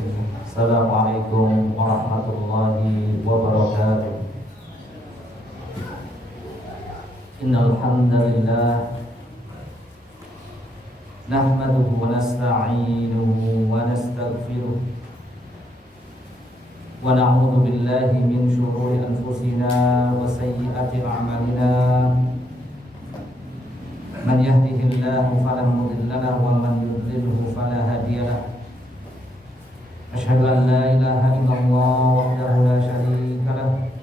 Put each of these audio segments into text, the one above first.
Assalamualaikum warahmatullahi wabarakatuh. Innal hamdalillah nahmaduhu wa nasta'inuhu wa nastaghfiruh wa na'udzu billahi min shururi anfusina wa sayyiati a'malina. Man yahdihillahu fala mudilla lahu wa man yudlilhu fala hadiya lahu. Asyhadu an la ilaha illallah wahdahu la syarika lahu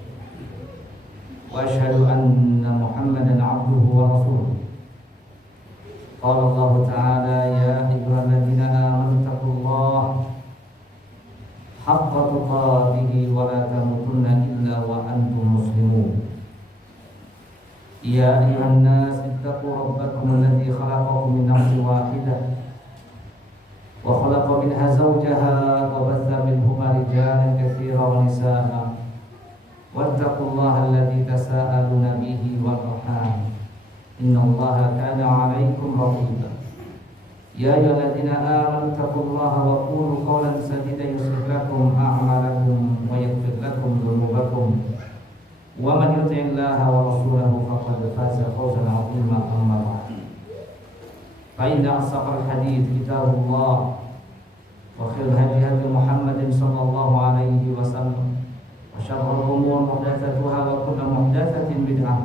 wa asyhadu anna Muhammadan abduhu wa rasuluh. Qala Allah ta'ala ya ayyuhalladzina amanu taqullaha haqqa tuqatih wa la tamutunna illa wa antum muslimun. Ya ayyuhan nas ittaqu rabbakum alladzi khalaqakum min nafsin wahidah wa khalaqa minha zawjaha wa batha minhuma rijalan katsiran wa nisaa'a wattaqullaha alladzi tasaaluna bihi wal arham innallaha kana 'alaikum raqiba. Ya ayyuhalladzina amanu taqullaha wa qulu qawlan sadida yuslih lakum a'malakum wa yaghfir lakum dhunubakum wa man yuti'illaha wa rasulahu faqad faza fawzan 'azima. Amma ba'd. Fa inna asdaqal hadits kitabullah wa khairul hadi hadi Muhammadin sallallahu alaihi wasallam wa syarrul umur muhdatsatuha wa kullu muhdatsatin bid'ah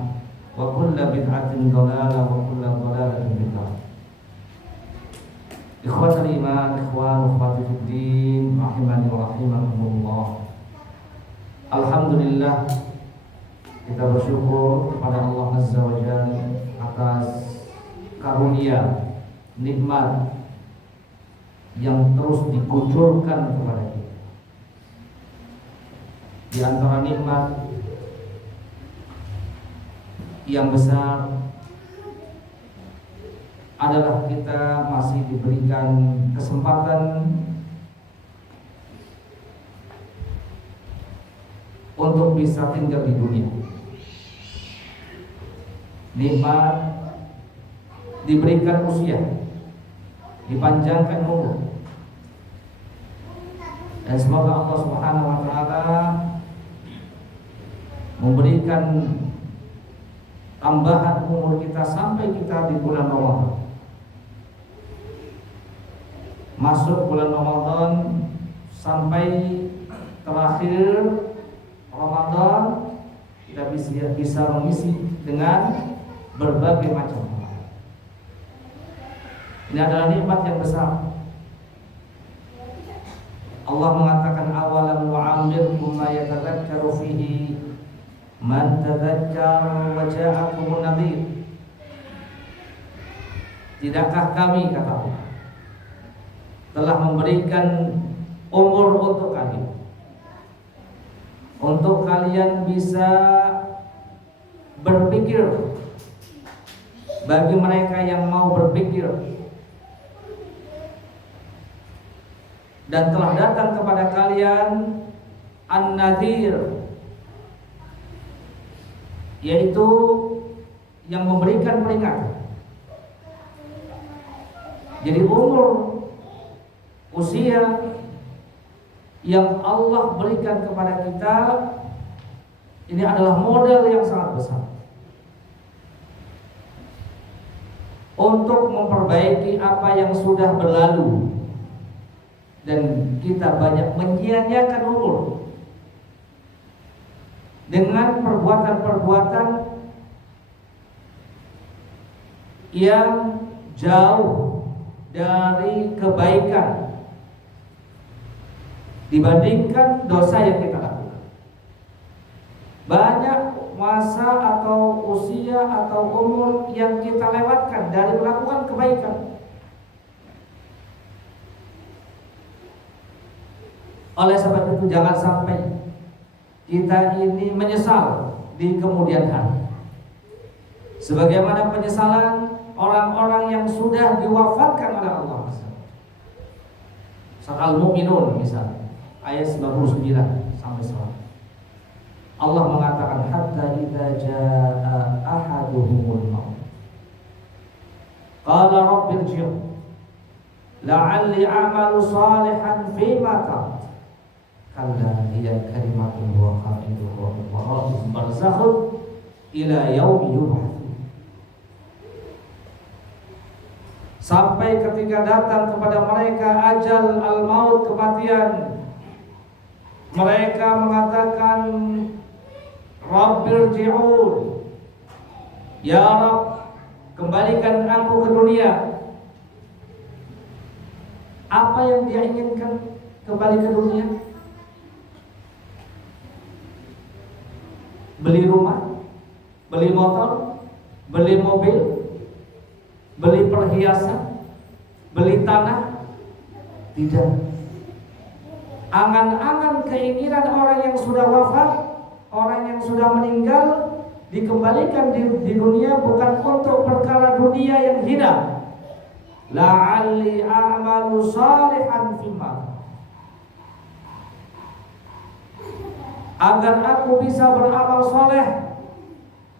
wa kullu bid'atin dhalalah wa kullu dhalalatin bid'ah. Ikhwatul iman, ikhwan akhwati fid din, rahimani wa rahimakumullah. Alhamdulillah, kita bersyukur kepada Allah Azza wa Jalla atas karunia nikmat yang terus dikucurkan kepada kita. Di antara nikmat yang besar adalah kita masih diberikan kesempatan untuk bisa tinggal di dunia. Nikmat diberikan usia, dipanjangkan umur, dan semoga Allah Subhanahu wa taala memberikan tambahan umur kita sampai kita di bulan Ramadan. Masuk bulan Ramadan sampai terakhir Ramadan, kita bisa mengisi dengan berbagai macam hal. Ini adalah nikmat yang besar. Allah mengatakan awalam nu'ammirkum ma yatadhakkaru fihi man tadzakkara wa ja'akumun nadhir. Tidakkah kami, kata Allah, telah memberikan umur untuk kalian bisa berpikir, bagi mereka yang mau berpikir, dan telah datang kepada kalian an-nadhir, yaitu yang memberikan peringatan. Jadi umur, usia yang Allah berikan kepada kita ini adalah modal yang sangat besar untuk memperbaiki apa yang sudah berlalu, dan kita banyak menyia-nyiakan umur dengan perbuatan-perbuatan yang jauh dari kebaikan dibandingkan dosa yang kita lakukan. Banyak masa atau usia atau umur yang kita lewatkan dari melakukan kebaikan. Oleh sebab itu jangan sampai kita ini menyesal di kemudian hari, sebagaimana penyesalan orang-orang yang sudah diwafatkan oleh Allah. Surat Al-Mu'minun misalnya ayat 99 sampai 100. Allah mengatakan hatta idza jaa ahaduhumul maut qala rabbi irji' la'alli a'malu salihan fima tarak. Kalla hiya kalimatun huwa qailuha wa min wara'ihim barzakhun ila yaumi yub'atsun. Sampai ketika datang kepada mereka ajal al-maut, kematian, mereka mengatakan Rabbirji'un, ya Rabb, kembalikan aku ke dunia. Apa yang dia inginkan? Kembali ke dunia? Beli rumah, beli motor, beli mobil, beli perhiasan, beli tanah? Tidak. Angan-angan keinginan orang yang sudah wafat, orang yang sudah meninggal, dikembalikan di dunia bukan untuk perkara dunia yang hina. La'alli a'malu salihan fima, agar aku bisa beramal soleh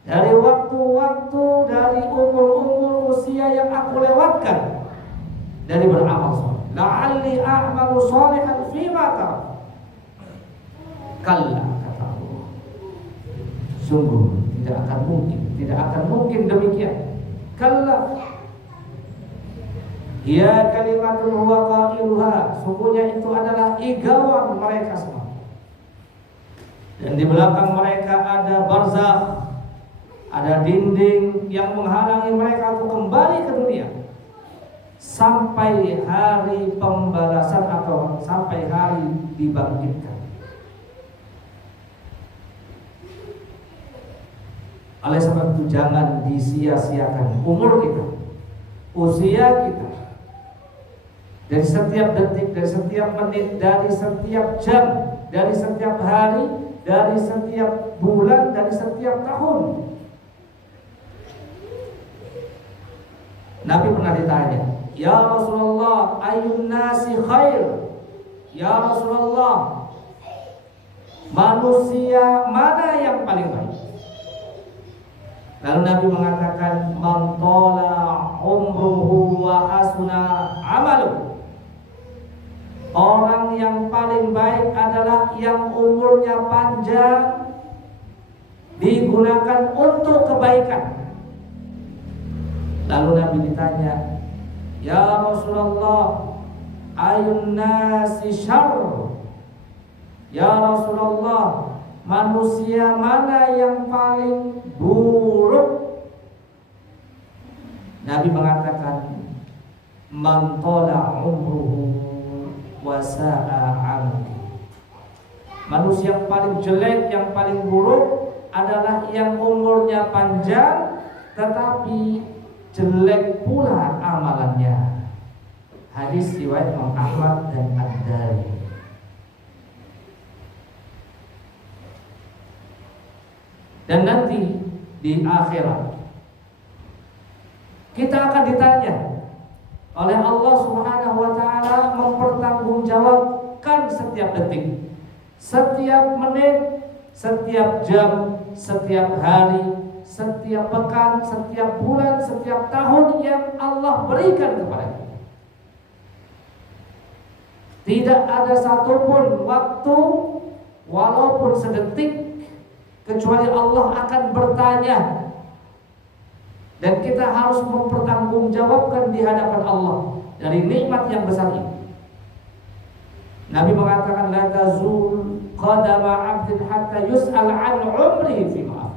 dari waktu-waktu, dari umur-umur usia yang aku lewatkan dari beramal soleh. La'alli a'malu salihan fima tarak. Kalla, kata Allah, sungguh tidak akan mungkin demikian. Kalla ya kalimatun huwa qailuha, sungguhnya itu adalah igawan mereka semua. Dan di belakang mereka ada barzakh, ada dinding yang menghalangi mereka untuk kembali ke dunia sampai hari pembalasan atau sampai hari dibangkitkan. Oleh sebab itu jangan disia-siakan umur kita, usia kita. Dari setiap detik, dari setiap menit, dari setiap jam, dari setiap hari, dari setiap bulan, dari setiap tahun. Nabi pernah ditanya, ya Rasulullah, ayyun nasi khair? Ya Rasulullah, manusia mana yang paling baik? Lalu Nabi mengatakan, man tala umruhu wa hasuna amaluhu. Orang yang paling baik adalah yang umurnya panjang, digunakan untuk kebaikan. Lalu Nabi ditanya, ya Rasulullah, ayun nasi syarr? Ya Rasulullah, manusia mana yang paling buruk? Nabi mengatakan, man tala umruhu wasa'a amaluhu. Manusia yang paling jelek, yang paling buruk adalah yang umurnya panjang tetapi jelek pula amalannya. Hadis riwayat Imam Ahmad dan Ad-Dari. Dan nanti di akhirat kita akan ditanya oleh Allah Subhanahu wa taala, mempertanggungjawabkan setiap detik, setiap menit, setiap jam, setiap hari, setiap pekan, setiap bulan, setiap tahun yang Allah berikan kepada kita. Tidak ada satupun waktu walaupun sedetik kecuali Allah akan bertanya, dan kita harus mempertanggungjawabkan di hadapan Allah dari nikmat yang besar ini. Nabi mengatakan, la tazul qadama 'abdin hatta yus'al 'an 'umrihi fima.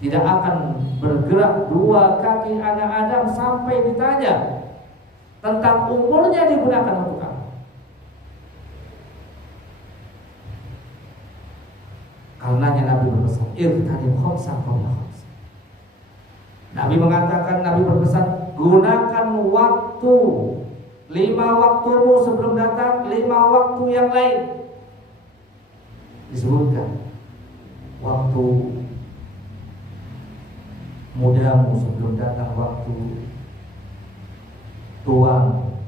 Tidak akan bergerak dua kaki anak Adam sampai ditanya tentang umurnya digunakan untuk apa. Karenanya Nabi berpesan, irtanim khamsan qabla khamsan. Nabi mengatakan, Nabi berpesan, gunakan waktu 5 waktumu sebelum datang 5 waktu yang lain. Disebutkan waktu mudamu sebelum datang waktu tuamu,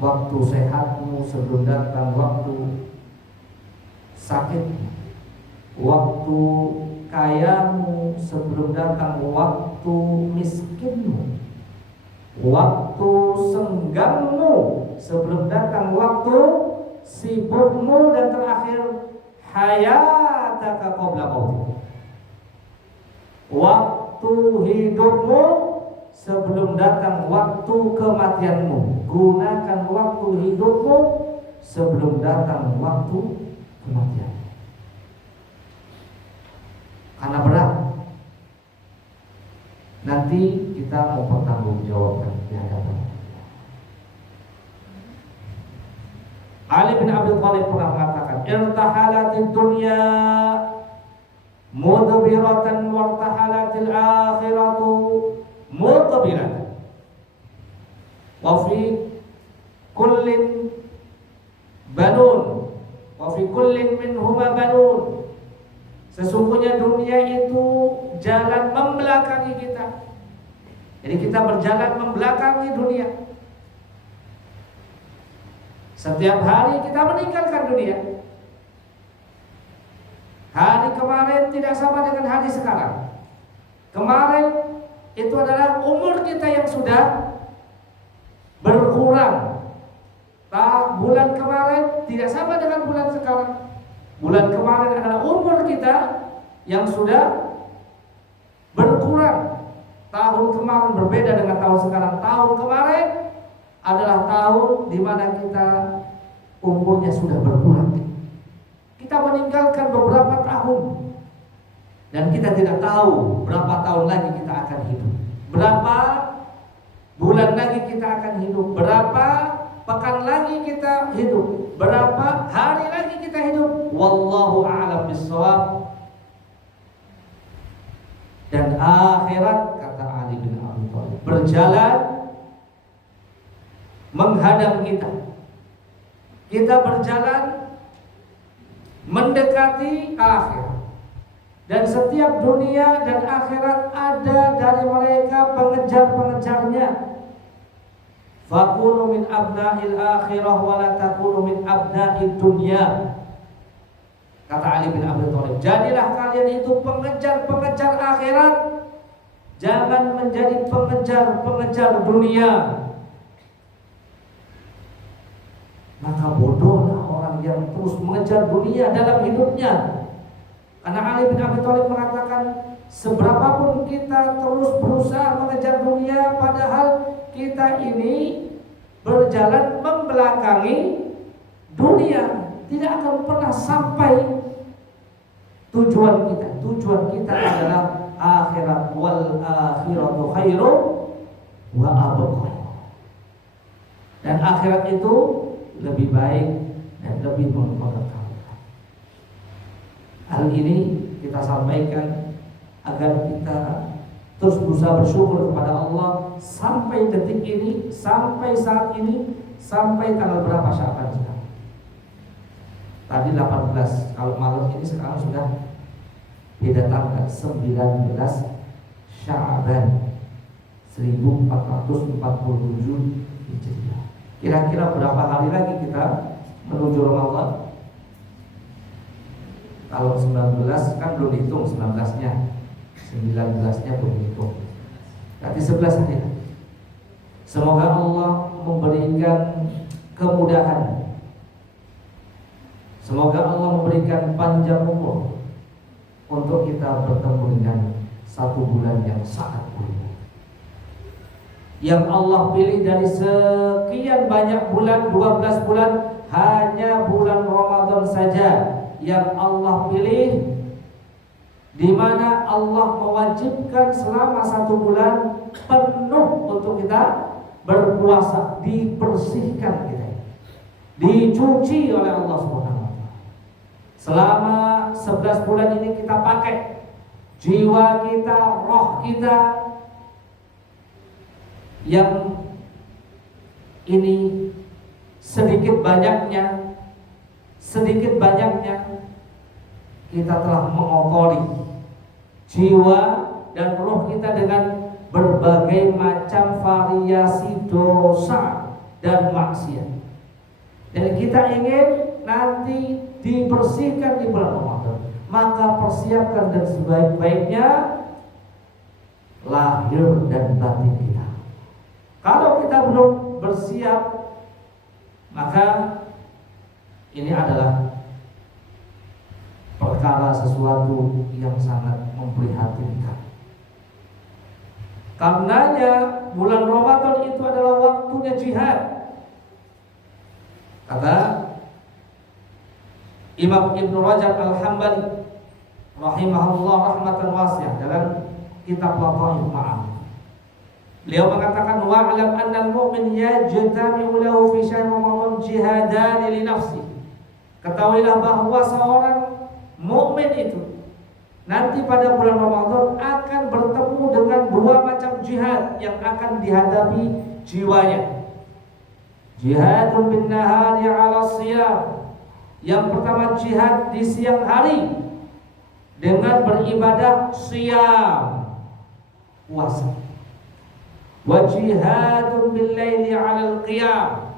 waktu sehatmu sebelum datang waktu sakitmu, waktu kayamu sebelum datang waktu miskinmu. waktu senggangmu sebelum datang waktu sibukmu, dan terakhir hayataka qabla mautik, waktu hidupmu sebelum datang waktu kematianmu. Gunakan waktu hidupmu sebelum datang waktu kematian. Karena berat, nanti kita mau pertanggungjawabkan di hadapan. Ali bin Abi Thalib pernah mengatakan, irtahalatid dunya mudbiratan wartahalatil akhiratu mudbiratan wa fi kullin banun wa fi kullin minhuma banun. Sesungguhnya dunia itu jalan membelakangi kita. Jadi kita berjalan membelakangi dunia. Setiap hari kita meninggalkan dunia. Hari kemarin tidak sama dengan hari sekarang. Kemarin itu adalah umur kita yang sudah berkurang. Bulan kemarin tidak sama dengan bulan sekarang. Bulan kemarin adalah umur kita yang sudah berkurang. Tahun kemarin berbeda dengan tahun sekarang. Tahun kemarin adalah tahun di mana kita umurnya sudah berkurang. Kita meninggalkan beberapa tahun dan kita tidak tahu berapa tahun lagi kita akan hidup, berapa bulan lagi kita akan hidup, berapa pekan lagi kita hidup, berapa hari lagi kita hidup. Wallahu a'lam bishawab. Dan akhirat, kata Ali bin Abi Thalib, berjalan menghadap kita. Kita berjalan mendekati akhirat. Dan setiap dunia dan akhirat ada dari mereka pengejar-pengejarnya. Fakunu min abna'il akhirah wa la takunu min abna'id dunya. Kata Ali bin Abi Thalib, jadilah kalian itu pengejar-pengejar akhirat, jangan menjadi pengejar-pengejar dunia. Maka bodohlah orang yang terus mengejar dunia dalam hidupnya. Karena Ali bin Abi Thalib mengatakan, seberapapun kita terus berusaha mengejar dunia, padahal kita ini berjalan membelakangi dunia, tidak akan pernah sampai tujuan kita. Tujuan kita adalah akhirat, wal akhiratu khairu wa abqa. Dan akhirat itu lebih baik dan lebih mengekang. Hal ini kita sampaikan agar kita terus berusaha bersyukur kepada Allah sampai detik ini, sampai saat ini, sampai tanggal berapa Sya'ban sekarang? Tadi 18, kalau malam ini sekarang sudah beda tanggal, 19 Sya'ban 1447 Hijriah. Kira-kira berapa hari lagi kita menuju Ramadan? Kalau 19 kan belum dihitung 19-nya, 19-nya belum dihitung. Berarti 11 hari. Semoga Allah memberikan kemudahan. Semoga Allah memberikan panjang umur untuk kita bertemu dengan satu bulan yang sangat mulia, yang Allah pilih dari sekian banyak bulan, 12 bulan, hanya bulan Ramadan saja yang Allah pilih, di mana Allah mewajibkan selama satu bulan penuh untuk kita berpuasa, dibersihkan kita, dicuci oleh Allah SWT. Selama 11 bulan ini kita pakai jiwa kita, roh kita, yang ini sedikit banyaknya kita telah mengotori jiwa dan roh kita dengan berbagai macam variasi dosa dan maksiat. Dan kita ingin nanti dibersihkan di bulan Ramadan, maka persiapkan dan sebaik-baiknya lahir dan batin kita. Kalau kita belum bersiap, maka ini adalah perkara sesuatu yang sangat memprihatinkan. Karenanya bulan Ramadan itu adalah waktunya jihad. Kata Imam Ibn Rajab Al-Hambali rahimahullah rahmatan wasi'ah dalam kitab Lataif Ma'arif. Beliau mengatakan wa'lam anna al-mu'min yajtami'u lahu fi syahr Ramadan jihadan li nafsi. Ketahuilah bahwa seorang mukmin itu nanti pada bulan Ramadan akan bertemu dengan dua macam jihad yang akan dihadapi jiwanya. Jihadun bin nahari 'ala shiyam. Yang pertama jihad di siang hari dengan beribadah shiyam, puasa. Wa jihadun bil laili 'alal qiyam.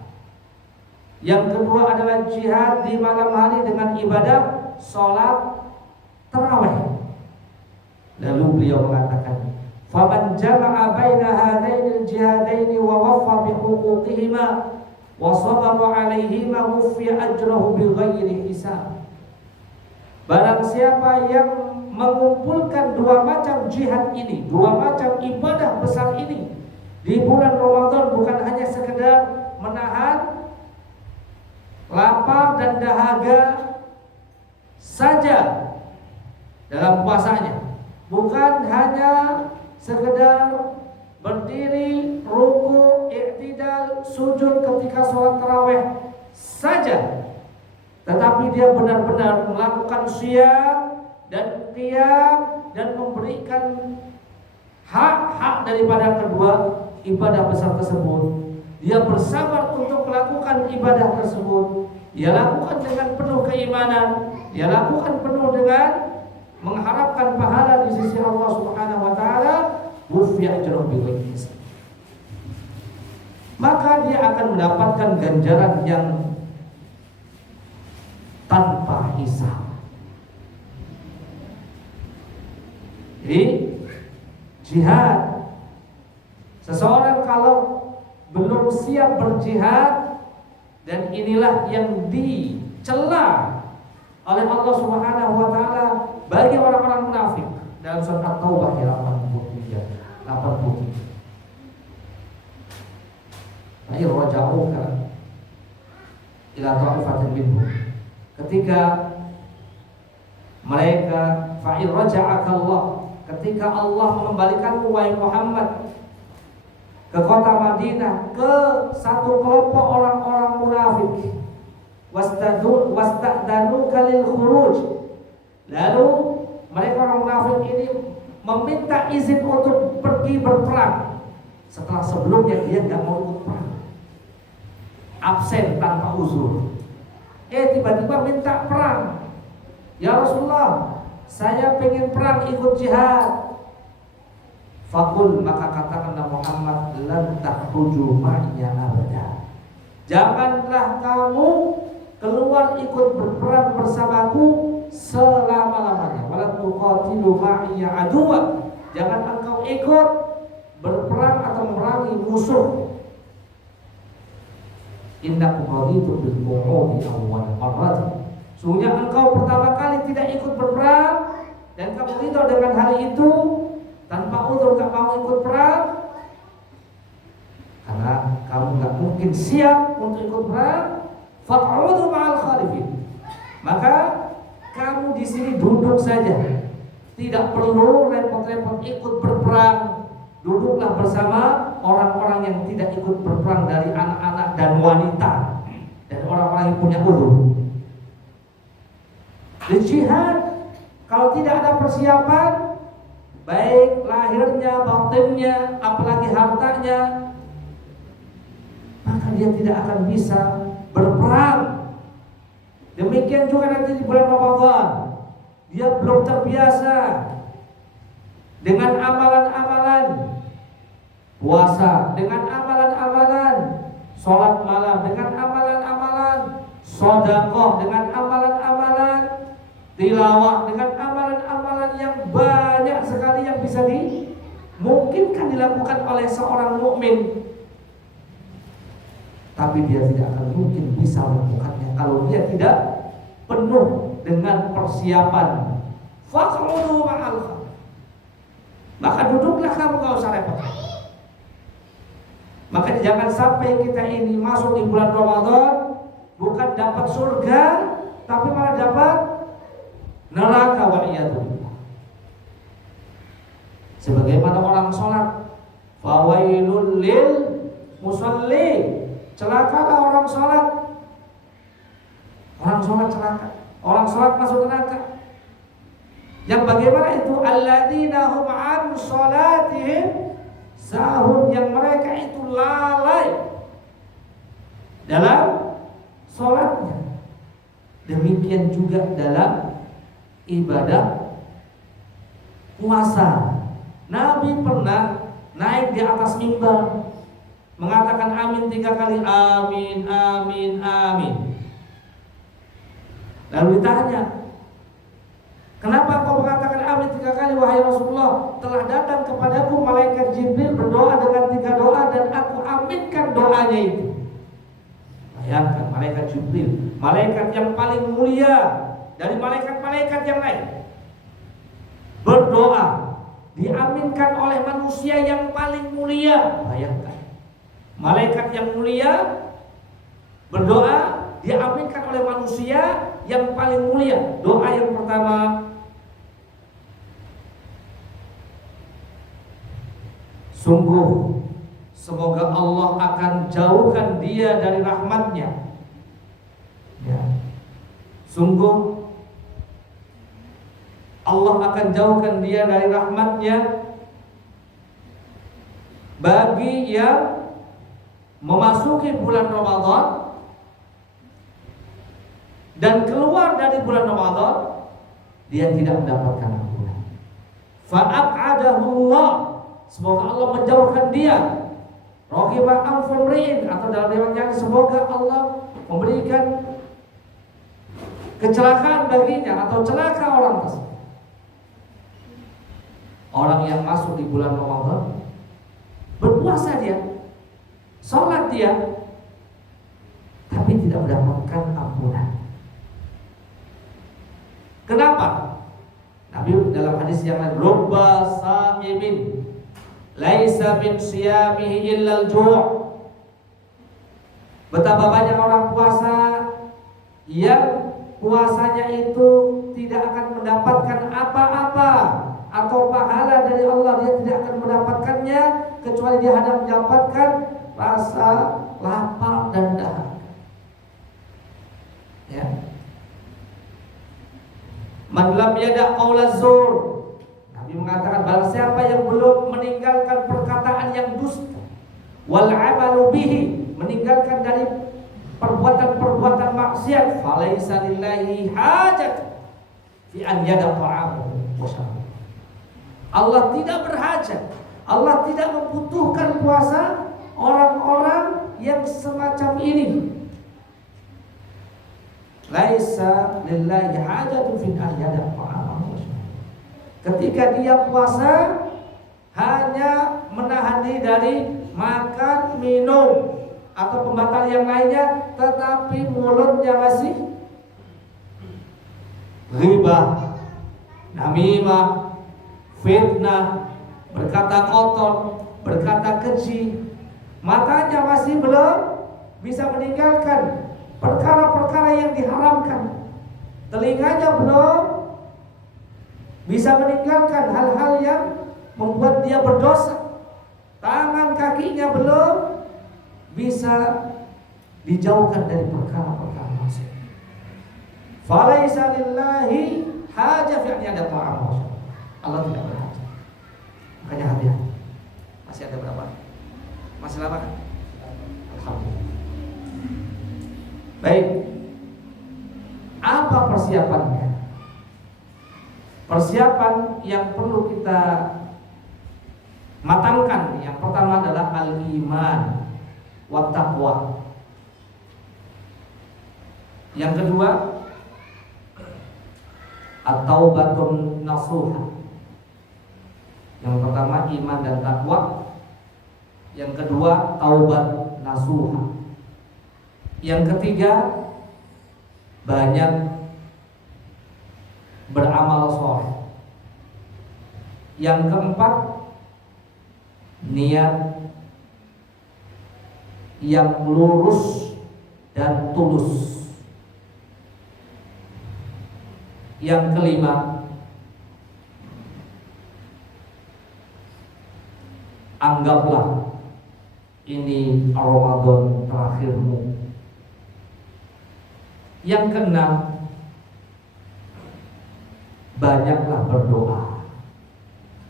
Yang kedua adalah jihad di malam hari dengan ibadah salat tarawih. Lalu beliau mengatakan, "Faman jama'a baina hadainil jihadaini wa waffa bi huquqihima wa sabara 'alaihima wuffiya ajruhu bighairi hisab." Barang siapa yang mengumpulkan dua macam jihad ini, dua macam ibadah besar ini di bulan Ramadan, bukan hanya sekedar menahan lapar dan dahaga saja dalam puasanya, bukan hanya sekedar berdiri, ruku, i'tidal, sujud ketika sholat tarawih saja, tetapi dia benar-benar melakukan syiyam dan qiyam dan memberikan hak-hak daripada kedua ibadah besar tersebut. Dia bersabar untuk melakukan ibadah tersebut. Dia lakukan dengan penuh keimanan. Dia lakukan penuh dengan mengharapkan pahala di sisi Allah Subhanahu wa taala. Wuffiya ajruhu bighairi hisab. Maka dia akan mendapatkan ganjaran yang tanpa hisab. Jadi jihad, seseorang kalau belum siap berjihad, dan inilah yang dicela oleh Allah Subhanahu wa taala bagi orang-orang munafik dalam surat At-Taubah 83. Ayat raja'uka ila ta'ifatin minhum. Ketika mereka fa'il raja'aka Allah, ketika Allah mengembalikanmu wahai Muhammad ke kota Madinah, ke satu kelompok orang-orang munafik, wasta'danu kalil khuruj, lalu mereka orang munafik ini meminta izin untuk pergi berperang setelah sebelumnya dia nggak mau ikut perang, absen tanpa uzur. Tiba-tiba minta perang, ya Rasulullah, saya pengen perang, ikut jihad. Fakul, maka katakanlah Muhammad, lan takhruju ma'ya abada. Janganlah kamu keluar ikut berperang bersamaku selama-lamanya. Wala tuqatilu ma'ya aduwa. Jangan engkau ikut berperang atau memerangi musuh. Innakum raditu bil qu'udi awwal marrat. Sungguhnya engkau pertama kali tidak ikut berperang dan kamu ridho dengan hal itu, tanpa uzur gak mau ikut perang karena kamu gak mungkin siap untuk ikut perang. Faq'udu ma'al khalifin. Maka kamu di sini duduk saja, tidak perlu repot-repot ikut berperang. Duduklah bersama orang-orang yang tidak ikut berperang dari anak-anak dan wanita dan orang-orang yang punya uzur. Di jihad kalau tidak ada persiapan, baik lahirnya, batinnya, apalagi hartanya, maka dia tidak akan bisa berperang. Demikian juga nanti di bulan Ramadan, dia belum terbiasa dengan amalan-amalan puasa, dengan amalan-amalan sholat malam, dengan amalan-amalan sedekah, dengan amalan-amalan tilawah, dengan amalan-amalan yang banyak sekali yang bisa dimungkinkan dilakukan oleh seorang mukmin. tapi dia tidak akan mungkin bisa melakukannya kalau dia tidak penuh dengan persiapan. Faq'udu ma'al khalq. Maka duduklah kamu, gak usah repot. Maka jangan sampai kita ini masuk di bulan Ramadan bukan dapat surga, tapi malah dapat neraka, wa'iyadzubillah. Sebagaimana orang sholat, fawailul lil musalli, celakalah orang sholat. Orang sholat celaka, orang sholat masuk neraka. Yang bagaimana itu? Alladzina hum an sholatihim sahun, yang mereka itu lalai dalam sholatnya. Demikian juga dalam ibadah puasa. Nabi pernah naik di atas mimbar mengatakan amin 3 kali, amin, amin, amin. Lalu ditanya, kenapa kau mengatakan amin 3 kali wahai Rasulullah? Telah datang kepadaku malaikat Jibril berdoa dengan 3 doa dan aku aminkan doanya itu. Bayangkan, malaikat Jibril, malaikat yang paling mulia dari malaikat-malaikat yang lain, berdoa diaminkan oleh manusia yang paling mulia. Bayangkan, malaikat yang mulia berdoa diaminkan oleh manusia yang paling mulia. Doa yang pertama, sungguh semoga Allah akan jauhkan dia dari rahmatnya. Ya. Sungguh Allah akan jauhkan dia dari rahmatnya bagi yang memasuki bulan Ramadan dan keluar dari bulan Ramadan dia tidak mendapatkan ampunan. Fa'ab'adahullah, semoga Allah menjauhkan dia. Rohibah amfumri'in, atau dalam riwayat semoga Allah memberikan kecelakaan baginya atau celaka orang tersebut. Orang yang masuk di bulan Ramadan, berpuasa dia, sholat dia, tapi tidak mendapatkan ampunan. Kenapa? Nabi dalam hadis yang lain, rubba sa'imin laisa min siyamihi illa al-ju'. Betapa banyak orang puasa yang puasanya itu tidak akan mendapatkan apa-apa atau pahala dari Allah, dia tidak akan mendapatkannya kecuali dia hanya mendapatkan rasa lapar dan dahaga. Ya. Man lam yada' qaula zur, Nabi mengatakan barang siapa yang belum meninggalkan perkataan yang dusta, wal amalu bihi, meninggalkan dari perbuatan-perbuatan maksiat, falaisa lillahi hajat fi an yada' ta'amahu wa syarabahu. Allah tidak berhajat, Allah tidak membutuhkan puasa orang-orang yang semacam ini. Laisa lillahi hajatun fi an yada' ta'amahu wa syarabahu. Ketika dia puasa hanya menahan diri dari makan, minum atau pembatal yang lainnya, tetapi mulutnya masih ghibah, namimah, fitnah, berkata kotor, berkata keji, matanya masih belum bisa meninggalkan perkara-perkara yang diharamkan, telinganya belum bisa meninggalkan hal-hal yang membuat dia berdosa, tangan kakinya belum bisa dijauhkan dari perkara-perkara maksiat. Falaisa lillahi hajah fi an yada' ta'amahu. Allah tidak berhajat. Makanya hati-hati. Masih ada berapa? Masih lama kan? Alhamdulillah. Baik. Apa persiapannya? Persiapan yang perlu kita matangkan, yang pertama adalah al-iman wa taqwa. Yang kedua, at-taubatun nasuha. Yang pertama iman dan takwa. Yang kedua taubat nasuha. Yang ketiga, banyak beramal soleh. Yang keempat, niat yang lurus dan tulus. Yang kelima, anggaplah ini Ramadan terakhirmu. Yang keenam, banyaklah berdoa.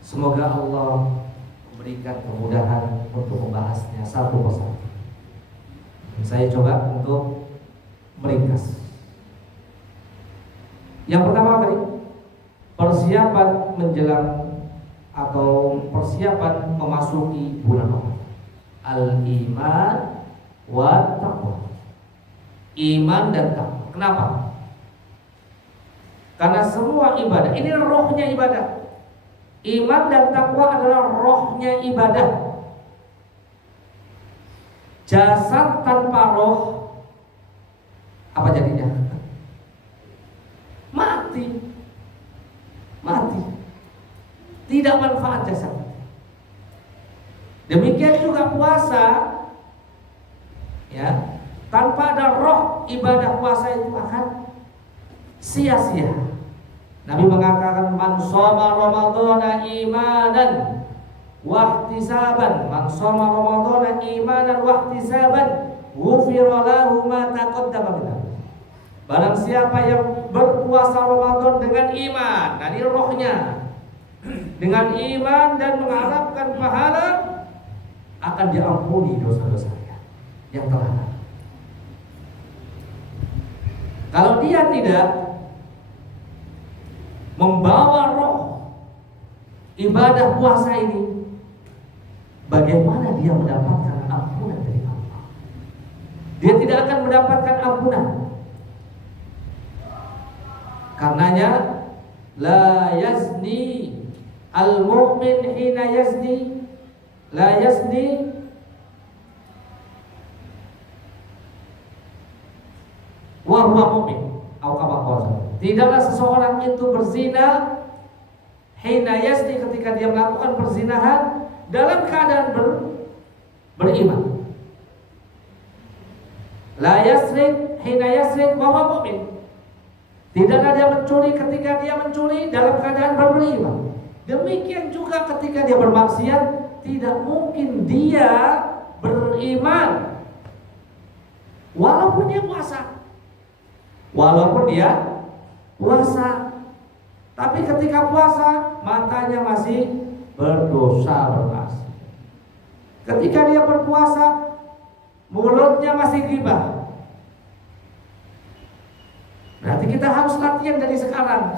Semoga Allah memberikan kemudahan untuk membahasnya satu persatu. Saya coba untuk meringkas. Yang pertama tadi, persiapan menjelang atau persiapan memasuki bulan Ramadan. Al-iman wa taqwa. Iman dan takwa. Kenapa? Karena semua ibadah ini rohnya ibadah. Iman dan takwa adalah rohnya ibadah. Jasad tanpa roh apa jadinya? Mati. Mati. Tidak manfaat jasad. Demikian juga puasa, ya, tanpa ada roh ibadah puasa itu akan sia-sia. Nabi mengatakan man shoma ramadhana imanan wa ihtisaban, man shoma ramadhana imanan wa ihtisaban ghufira lahu ma taqaddama min dhanbi. Barang siapa yang berpuasa Ramadan dengan iman, dari rohnya, dengan iman dan mengharapkan pahala, akan diampuni dosa-dosanya yang telah lalu. Kalau dia tidak membawa roh ibadah puasa ini, bagaimana dia mendapatkan ampunan dari Allah? Dia tidak akan mendapatkan ampunan. Karenanya la yazni al-mu'min hina yazni, la yazni wa huwa mu'min. Tidaklah seseorang itu berzina hina yazni, ketika dia melakukan perzinahan dalam keadaan beriman. La yasrik hina yasrik wa huwa mu'min. Tidaklah dia mencuri ketika dia mencuri dalam keadaan beriman. Demikian juga ketika dia bermaksiat, tidak mungkin dia beriman walaupun dia puasa. Walaupun dia puasa, tapi ketika puasa matanya masih berdosa bermaksiat. Ketika dia berpuasa mulutnya masih ghibah. Berarti kita harus latihan dari sekarang.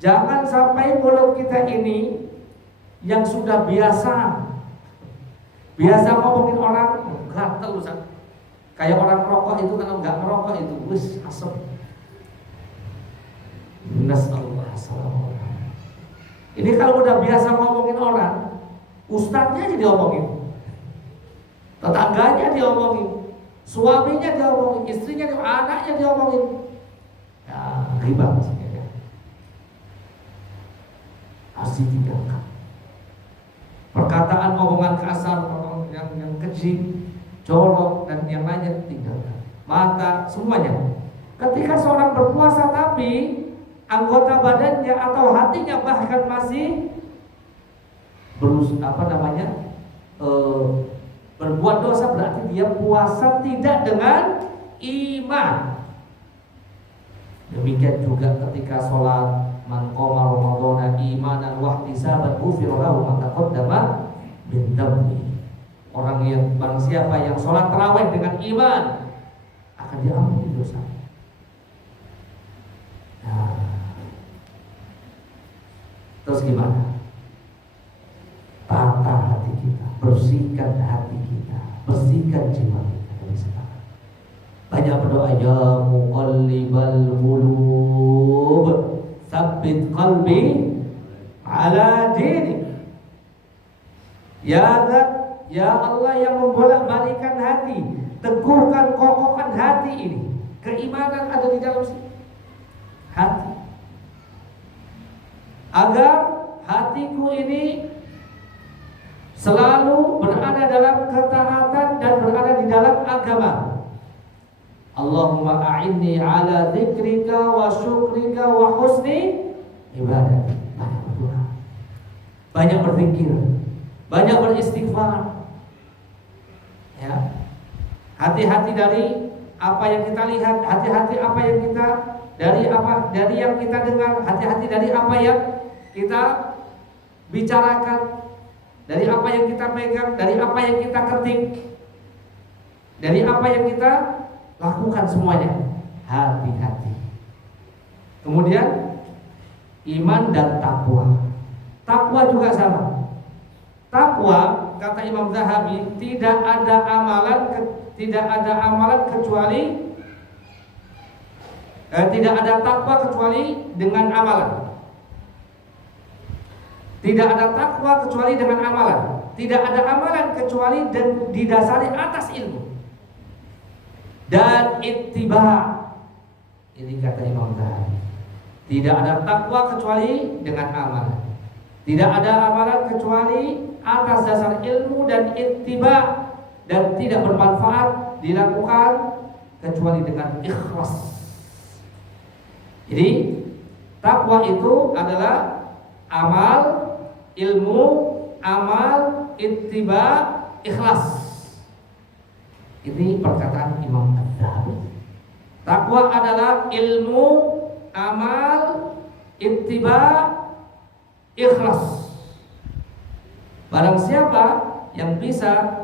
Jangan sampai mulut kita ini yang sudah biasa ngomongin orang gatel, Ustaz. Kayak orang rokok itu, kalau nggak ngerokok itu wis asem. Nasallahu alaihi. Ini kalau udah biasa ngomongin orang, ustadznya aja diomongin, tetangganya diomongin, suaminya diomongin, istrinya diomongin, anaknya diomongin. Ya, riba maksudnya. Harus ditinggalkan. Perkataan, omongan kasar, yang keji, colok dan yang lainnya tinggalkan. Mata, semuanya. Ketika seorang berpuasa tapi anggota badannya atau hatinya bahkan masih berbuat dosa, berarti dia puasa tidak dengan iman. Demikian juga ketika sholat, man qoma ramadhana imanan wa ihtisaban ghufira lahu ma taqaddama min dhanbi. Orang yang, barang siapa yang sholat tarawih dengan iman, akan diampuni dosa. Nah, terus gimana? Tata hati kita, bersihkan hati kita, bersihkan jiwa kita dari sekarang. Banyak berdoa, ya muqallibal qulub, tsabbit qalbi ala dinik. Ya Allah yang membolak-balikan hati, teguhkan, kokohkan hati ini. Keimanan ada di dalam hati. Agar hatiku ini selalu berada dalam ketaatan dan berada di dalam agama. Allahumma a'inni ala dzikrika wa syukrika wa husni ibadah. Banyak berdoa, banyak berzikir, banyak beristighfar. Ya. Hati-hati dari apa yang kita lihat, hati-hati apa yang kita dari yang kita dengar, hati-hati dari apa yang kita bicarakan, dari apa yang kita pegang, dari apa yang kita ketik, dari apa yang kita lakukan, semuanya hati-hati. Kemudian iman dan takwa. Takwa juga sama. Takwa, kata Imam Zahabi, tidak ada amalan kecuali tidak ada takwa kecuali dengan amalan. Tidak ada takwa kecuali dengan amalan. Tidak ada amalan kecuali dan didasari atas ilmu dan ittiba. Ini kata Imam Zahabi. Tidak ada takwa kecuali dengan amalan. Tidak ada amalan kecuali atas dasar ilmu dan ittiba, dan tidak bermanfaat dilakukan kecuali dengan ikhlas. Jadi takwa itu adalah amal, ilmu, amal, ittiba, ikhlas. Ini perkataan Imam Az-Zahabi. Takwa adalah ilmu, amal, ittiba, ikhlas. Barang siapa yang bisa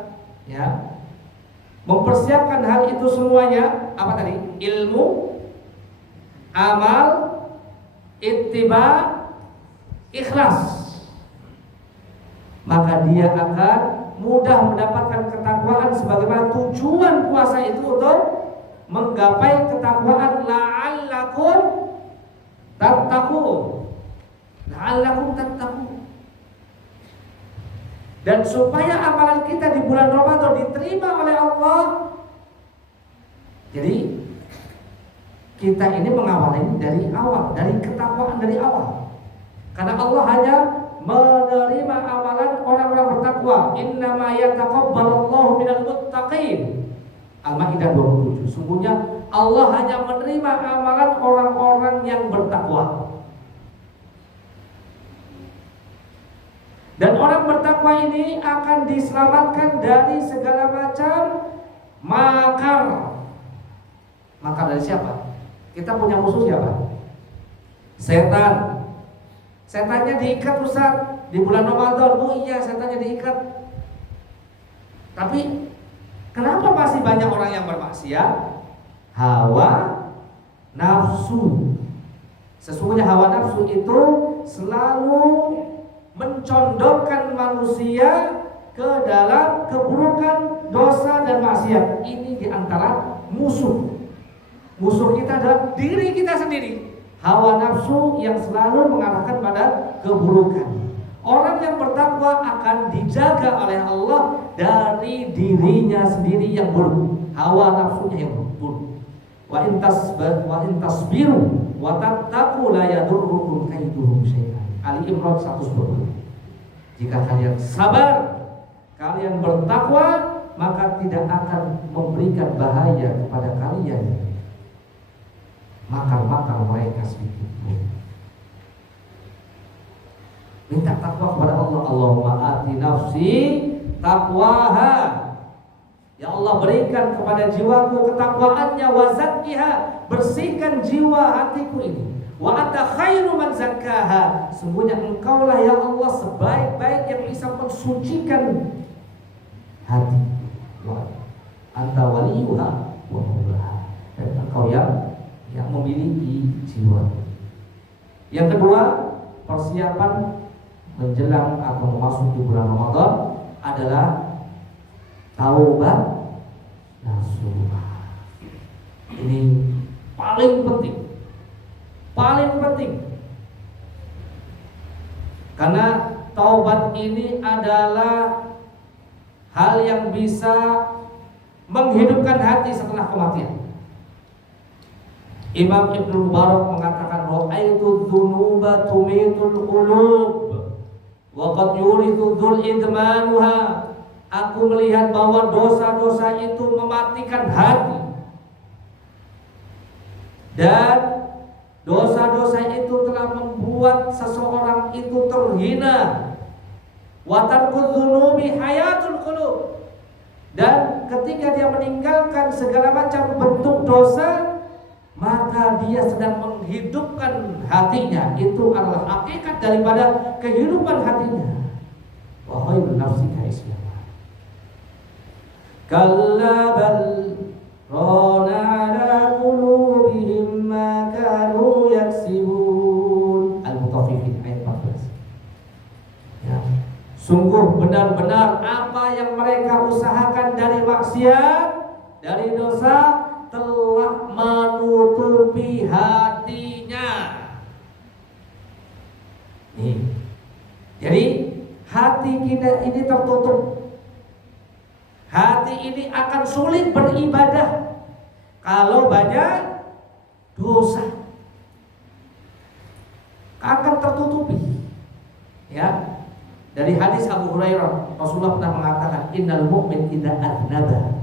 mempersiapkan hal itu semuanya, apa tadi? Ilmu, amal, ittiba, ikhlas, maka dia akan mudah mendapatkan ketakwaan, sebagaimana tujuan puasa itu untuk menggapai ketakwaan. La'allakum tattaqun. La'allakum tattaqun. Dan supaya amalan kita di bulan Ramadan diterima oleh Allah, jadi kita ini mengawali dari awal, dari ketakwaan dari awal. Karena Allah hanya menerima amalan orang-orang bertakwa. Innama yataqabbalullahu minal muttaqin. Al-Maidah 27. Sungguhnya Allah hanya menerima amalan orang-orang yang bertakwa. Dan orang bertakwa ini akan diselamatkan dari segala macam makar. Makar dari siapa? Kita punya musuh siapa? Setan. Setannya diikat, Ustaz, di bulan Ramadan. Oh iya, setannya diikat. Tapi kenapa masih banyak orang yang bermaksiat? Hawa nafsu. Sesungguhnya hawa nafsu itu selalu mencondongkan manusia ke dalam keburukan, dosa dan maksiat. Ini diantara musuh. Musuh kita adalah diri kita sendiri. Hawa nafsu yang selalu mengarahkan pada keburukan. Orang yang bertakwa akan dijaga oleh Allah dari dirinya sendiri yang buruk, hawa nafsunya yang buruk. Wa in tasbiru wa tattaqu la yadurrukum kaiduhum syai'an. Ali Imran 120. Jika kalian sabar, kalian bertakwa, maka tidak akan memberikan bahaya kepada kalian makar-makar mereka sedikit pun. Minta takwa kepada Allah. Allahumma ati nafsi taqwaha. Ya Allah, berikan kepada jiwaku ketakwaannya, wa zakkiha, bersihkan jiwa hatiku ini. Wa anta khairu man zakkaha, sungguhnya engkaulah ya Allah sebaik-baik yang bisa mensucikan hati. Wa anta waliyuha wa maulaha, dan engkau yang memiliki jiwa. Yang kedua, persiapan menjelang atau memasuki bulan Ramadan adalah taubat nasuha. Ini paling penting. Paling penting. Karena taubat ini adalah hal yang bisa menghidupkan hati setelah kematian. Imam Ibnu Mubarak mengatakan ra'aitu dzunuba tumitul qulub wa qad yurithu dzul idmanuha. Aku melihat bahwa dosa-dosa itu mematikan hati, dan dosa-dosa itu telah membuat seseorang itu terhina. Wa tarkudz dzunubi hayatul qulub. Dan ketika dia meninggalkan segala macam bentuk dosa, maka dia sedang menghidupkan hatinya. Itu adalah hakikat daripada kehidupan hatinya. Wa khairun nafsika islam. Kalla bal rana ala qulubihim ma kanu yaksibun. Al-Mutaffifin ayat 14. Ya. Sungguh benar-benar apa yang mereka usahakan dari maksiat, dari dosa, telah menutupi hatinya. Nih. Jadi hati kita ini tertutup. Hati ini akan sulit beribadah kalau banyak dosa. Akan tertutupi. Ya. Dari hadis Abu Hurairah, Rasulullah pernah mengatakan, innal mu'min idza adnaba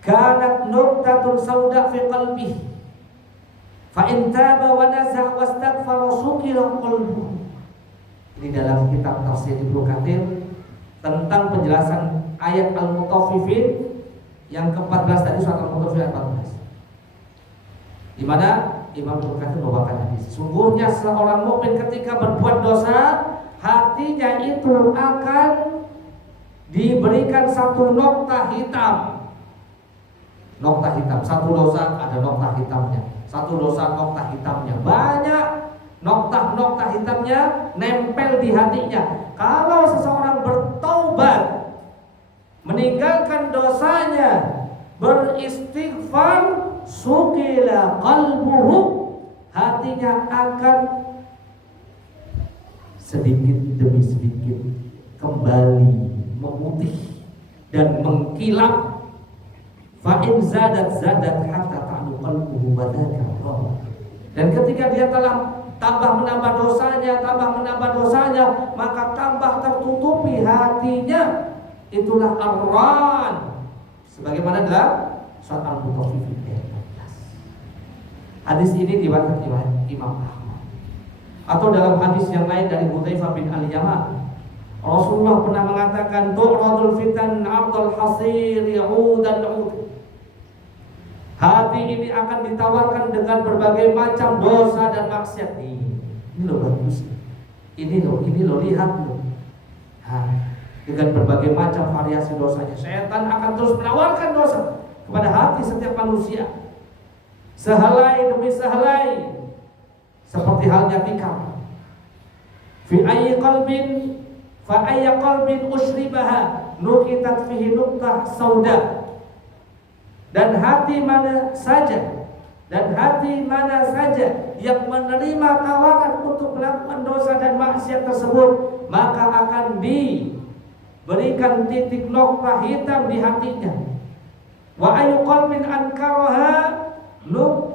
kanat nuqtatun sauda fi qalbihi fa in taba wa naza'a wastaghfara suqila qalbuhu. Ini dalam kitab tafsir Ibnu Katsir tentang penjelasan ayat Al-Mutaffifin yang ke-14 tadi, surat Al-Mutaffifin ayat 14. Di mana Imam Ibnu Katsir membawakan hadis, sungguhnya seorang mukmin ketika berbuat dosa, hatinya itu akan diberikan satu nokta hitam. Nokta hitam, satu dosa ada nokta hitamnya, satu dosa nokta hitamnya, banyak nokta hitamnya nempel di hatinya. Kalau seseorang bertaubat, meninggalkan dosanya, beristighfar, sukila qalbuhu, hatinya akan sedikit demi sedikit kembali memutih dan mengkilap. Fa in zadat hatta ta'lu qalbuhu wa dzakara. Dan ketika dia telah tambah menambah dosanya, maka tambah tertutupi hatinya. Itulah ar-ran. Sebagaimana dalam surat Al-Mutaffifin ayat 14. Hadis ini diriwayatkan oleh Imam Ahmad. Atau dalam hadis yang lain dari Hudzaifah bin Al-Yaman, Rasulullah pernah mengatakan, tu'radul fitan 'ardal hasir ya'udan 'ud. Hati ini akan ditawarkan dengan berbagai macam dosa dan maksiat. Ini loh bagus. Ini loh lihat loh. Dengan berbagai macam variasi dosanya. Setan akan terus menawarkan dosa kepada hati setiap manusia. Sehelai demi sehelai. Seperti halnya tikar. Fi ayyi qalbin ushribaha nukitat fihi nuqtah sauda. Dan hati mana saja yang menerima tawaran untuk melakukan dosa dan maksiat tersebut, maka akan diberikan titik nokta hitam di hatinya. Wa ayu qalbin ankaraha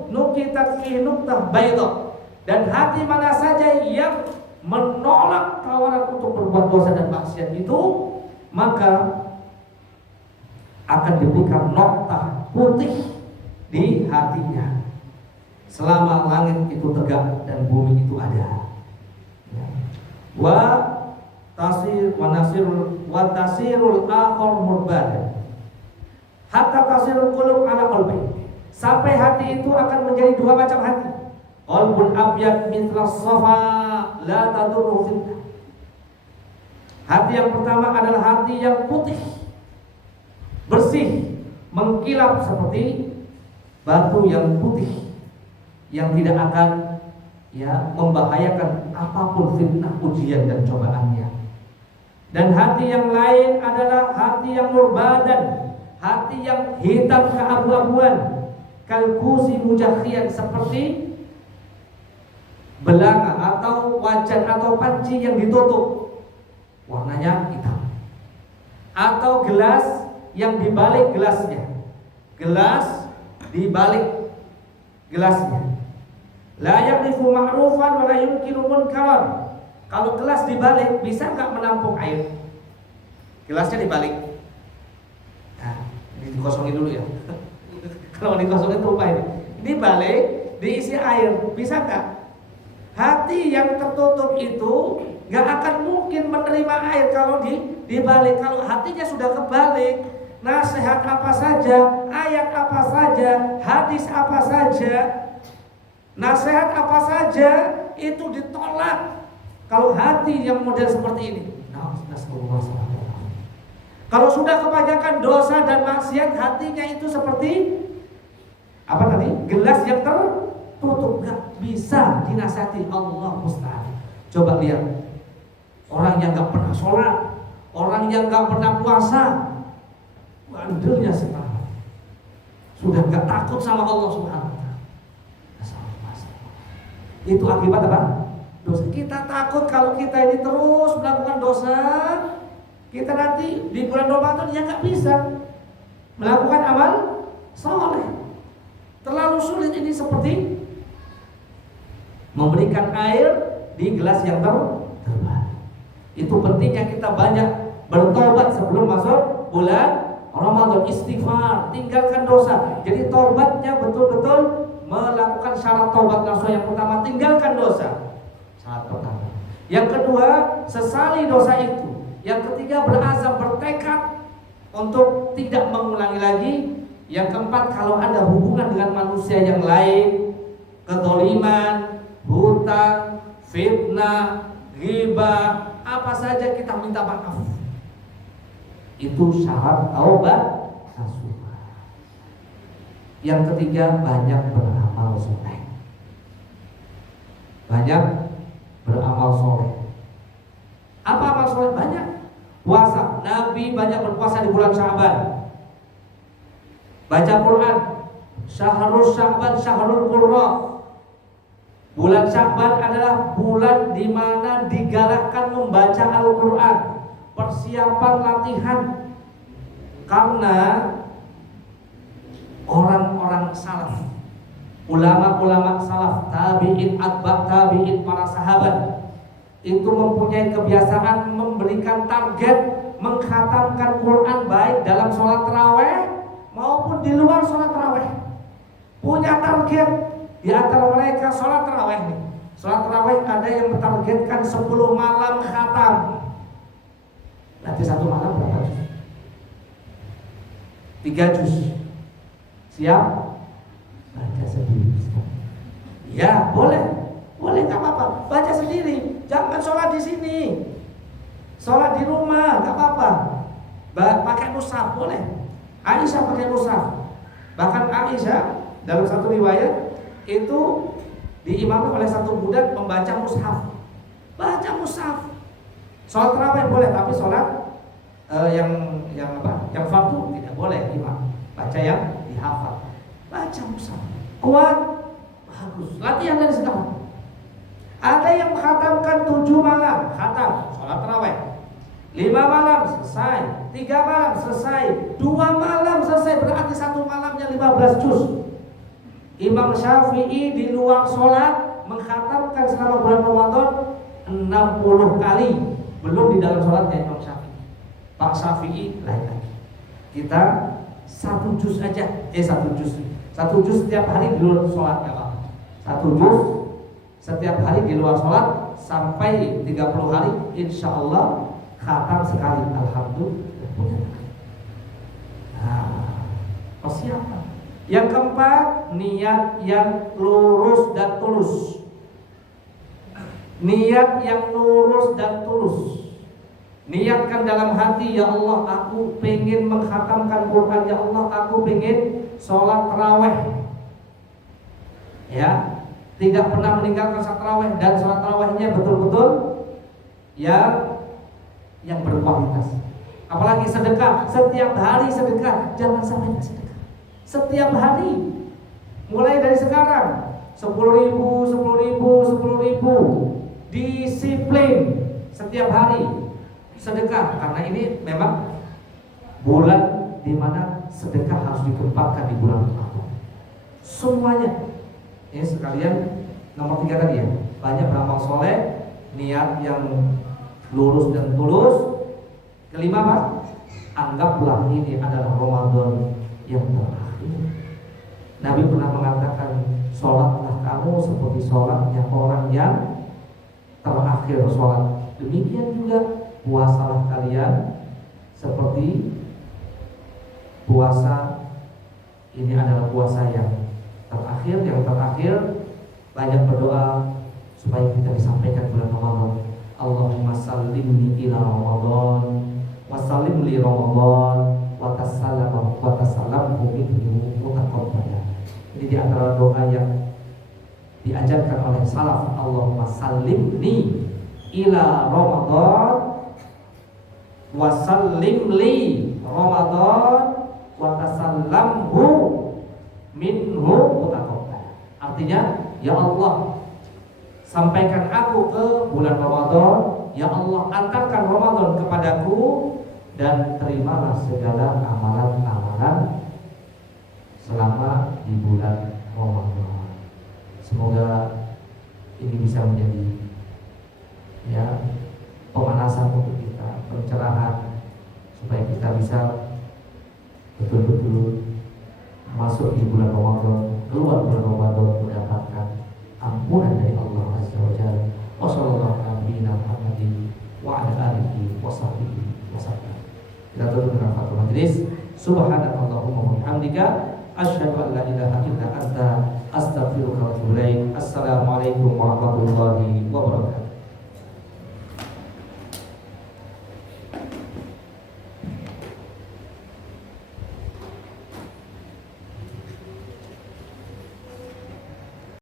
nukitat fihi nuqtah bayda. Dan hati mana saja yang menolak tawaran untuk berbuat dosa dan maksiat itu, maka akan diberikan nokta putih di hatinya selama langit itu tegak dan bumi itu ada. Wa tasirul akhir murbad hatta tasirul qulub ala qalbi. Sampai hati itu akan menjadi dua macam hati. Qalbun abyad mithla safa la tadurru fitnah. Hati yang pertama adalah hati yang putih, bersih, mengkilap seperti batu yang putih, yang tidak akan membahayakan apapun fitnah, ujian dan cobaannya. Dan hati yang lain adalah hati yang murbadan, hati yang hitam keabu-abuan, kalkusi mujakhian, seperti belanga atau wajan atau panci yang ditutup, warnanya hitam. Atau gelas yang dibalik gelasnya, gelas dibalik gelasnya. La yaqdifu ma'rufan wa la yunkiru munkaran. Kalau gelas dibalik bisa nggak menampung air? Gelasnya dibalik. Nah, ini dikosongin dulu ya. Kalau dikosongin tumpah ini. Dibalik, diisi air, bisa nggak? Hati yang tertutup itu nggak akan mungkin menerima air kalau dibalik. Kalau hatinya sudah kebalik, nasihat apa saja, ayat apa saja, hadis apa saja, nasihat apa saja itu ditolak. Kalau hati yang model seperti ini, kalau sudah kebanyakan dosa dan maksiat, hatinya itu seperti apa tadi? Gelas yang tertutup, nggak bisa dinasihati. Allah musta'an. Coba lihat orang yang nggak pernah sholat, orang yang nggak pernah puasa, bandelnya sekarang sudah nggak takut sama Allah Subhanahu wa ta'ala. Itu akibat apa? Dosa. Kita takut kalau kita ini terus melakukan dosa, kita nanti di bulan Ramadan ya nggak bisa melakukan amal saleh. Terlalu sulit ini, seperti memberikan air di gelas yang terbalik. Itu pentingnya kita banyak bertobat sebelum masuk bulan Ramadan, istighfar, tinggalkan dosa. Jadi tobatnya betul-betul melakukan syarat tobat langsung. Yang pertama, tinggalkan dosa, syarat pertama. Yang kedua, sesali dosa itu. Yang ketiga, berazam, bertekad untuk tidak mengulangi lagi. Yang keempat, kalau ada hubungan dengan manusia yang lain, kezaliman, hutang, fitnah, ghibah, apa saja kita minta maaf. Itu syarat taubat nasuha. Yang ketiga, banyak beramal soleh. Banyak beramal soleh. Apa amal soleh? Banyak. Puasa. Nabi banyak berpuasa di bulan Sya'ban. Baca Quran. Syahrul Sya'ban, Syahrul Qurra. Bulan Sya'ban adalah bulan di mana digalakkan membaca Al-Quran. Persiapan latihan. Karena orang-orang salaf, ulama-ulama salaf, tabi'in, atba' tabi'in, para sahabat itu mempunyai kebiasaan memberikan target mengkhatamkan Quran baik dalam sholat tarawih maupun di luar sholat tarawih. Punya target. Di antara mereka sholat tarawih nih. Sholat tarawih ada yang mentargetkan 10 malam khatam. Nanti satu malam berapa juz? 3 juz. Siap? Baca sendiri. Ya boleh, boleh nggak apa-apa. Baca sendiri. Jangan sholat di sini. Sholat di rumah nggak apa-apa. Pakai mushaf boleh. Aisyah pakai mushaf. Bahkan Aisyah dalam satu riwayat itu diimami oleh satu budak membaca mushaf. Baca mushaf. Sholat tarawih boleh, tapi sholat yang apa? Yang fardu tidak boleh imam. Baca yang dihafal. Baca mushaf. Kuat, bagus. Latihan dari sekarang. Ada yang khatamkan 7 malam, khatam sholat tarawih. 5 malam selesai, 3 malam selesai, 2 malam selesai, berarti 1 malamnya 15 juz. Imam Syafi'i di luar sholat mengkhatamkan selama bulan Ramadan 60 kali. Belum di dalam sholatnya Imam Syafi'i. Pak Syafi'i lain lagi. Kita 1 juz aja, 1 juz. 1 juz setiap hari di luar sholat ya Pak. 1 juz setiap hari di luar sholat sampai 30 hari, insya Allah khatam sekali. Alhamdulillah. Nah, persiapan. Yang keempat, niat yang lurus dan tulus. Niat yang lurus dan tulus. Niatkan dalam hati, ya Allah, aku pengen mengkhatamkan Quran. Ya Allah, aku pengen sholat tarawih. Ya, tidak pernah meninggalkan sholat tarawih, dan sholat tarawihnya betul-betul yang berkualitas. Apalagi sedekah, setiap hari sedekah, jangan sampai tidak sedekah. Setiap hari, mulai dari sekarang 10.000, 10.000, 10.000. Disiplin setiap hari sedekah, karena ini memang bulan di mana sedekah harus ditempatkan di bulan Ramadan. Semuanya Ini sekalian nomor 3 tadi ya. Banyak beramal soleh, niat yang lurus dan tulus. Kelima Pak, anggaplah ini adalah Ramadan yang terakhir. Nabi pernah mengatakan, sholatlah kamu seperti sholatnya orang yang terakhir sholat. Demikian juga puasalah kalian seperti puasa ini adalah puasa yang terakhir. Yang terakhir, banyak berdoa supaya kita disampaikan bulan Ramadan. Allahumma sallimni ila Ramadan wa sallim li Ramadan wa tasallamhu minhu mutaqabbala. Ini di antara doa yang diajarkan oleh salaf. Allahumma sallimni ila Ramadan wa sallim li Ramadan wa tasallamhu minhu mutaqabbala. Artinya, ya Allah, sampaikan aku ke bulan Ramadan. Ya Allah, antarkan Ramadan kepadaku dan terimalah segala amalan-amalan selama di bulan Ramadan. Semoga ini bisa menjadi ya pemanasan untuk kita, pencerahan supaya kita bisa betul-betul masuk di bulan Ramadan, keluar bulan Ramadan mendapatkan ampunan dari Allah Azza wa Jalla. Wassalamualaikum warahmatullahi wabarakatuh. Kita tutup dengan Fatul Majlis. Subhanakallahumma wa bihamdika asyhadu an la ilaha illa anta astaghfiruka wa atubu ilaik. Assalamualaikum warahmatullahi wabarakatuh.